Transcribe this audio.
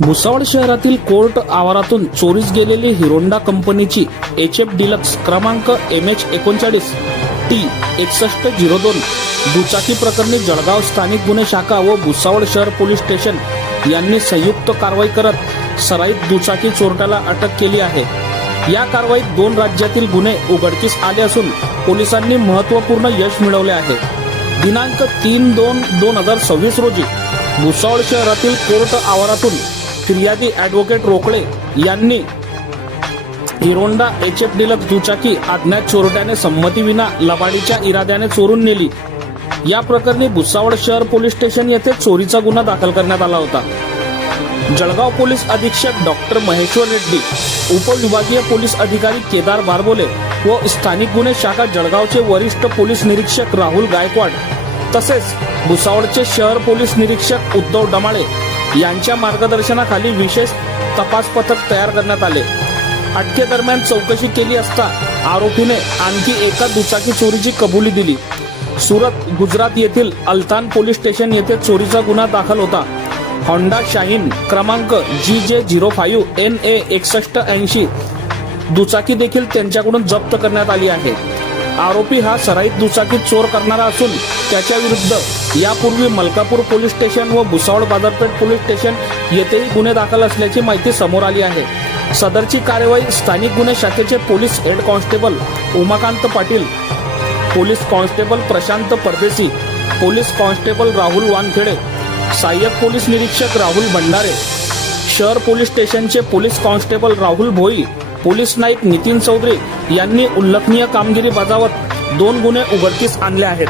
भुसावळ शहरातील कोर्ट आवारातून चोरीस गेलेली हिरोंडा कंपनीची HF डिलक्स क्रमांक MH39 T6102 दुचाकी प्रकरणी जळगाव स्थानिक गुन्हे शाखा व भुसावळ शहर पोलीस स्टेशन यांनी संयुक्त कारवाई करत सराईत दुचाकी चोरट्याला अटक केली आहे। या कारवाईत 2 राज्यातील गुन्हे उघडकीस आले असून पोलिसांनी महत्त्वपूर्ण यश मिळवले आहे। दिनांक 3/2/2026 रोजी भुसावळ शहरातील कोर्ट आवारातून फिर्यादी ॲडव्होकेट रोकडे यांनी हिरोंडा HF डिलक्स दुचाकी अज्ञात चोरट्याने संमतीविना लबाडीच्या इराद्याने चोरून नेली। या प्रकरणी भुसावळ शहर पोलीस स्टेशन येथे चोरीचा गुन्हा दाखल करण्यात आला होता। जळगाव पोलीस अधीक्षक डॉक्टर महेश्वर रेड्डी, उपविभागीय पोलीस अधिकारी केदार बारबोले व स्थानिक गुन्हे शाखा जळगावचे वरिष्ठ पोलीस निरीक्षक राहुल गायकवाड तसेच भुसावळचे शहर पोलीस निरीक्षक उद्धव डमाळे यांच्या मार्गदर्शनाखाली विशेष तपास पथक तयार करण्यात आले। अटकेदरम्यान चौकशी केली असता आरोपीने आणखी एका दुचाकी चोरीची कबुली दिली। सुरत, गुजरात येथील अल्तान पोलीस स्टेशन येथे चोरीचा गुन्हा दाखल होता। होंडा शाहीन क्रमांक GJ05 NA 6180 दुचाकी देखील त्यांच्याकडून जप्त करण्यात आली आहे। आरोपी हा सराईत दुचाकी चोर करणारा असून त्याच्या विरुद्ध यापूर्वी मलकापूर पोलीस स्टेशन व भुसावळ बाजारपेठ पोलीस स्टेशन येथेही गुन्हे दाखल असल्याची माहिती समोर आली आहे। सदरची कार्यवाही स्थानिक गुन्हे शाखेचे police head constable Umakant Patil, police constable Prashant परदेशी, पोलीस कॉन्स्टेबल राहुल वानखेडे, सहाय्यक पोलीस निरीक्षक राहुल भंडारे, शहर पोलीस स्टेशनचे पोलीस कॉन्स्टेबल राहुल भोई, पोलीस नाईक नितीन चौधरी यांनी उल्लेखनीय कामगिरी बजावत 2 गुन्हे उघडकीस आणले आहेत।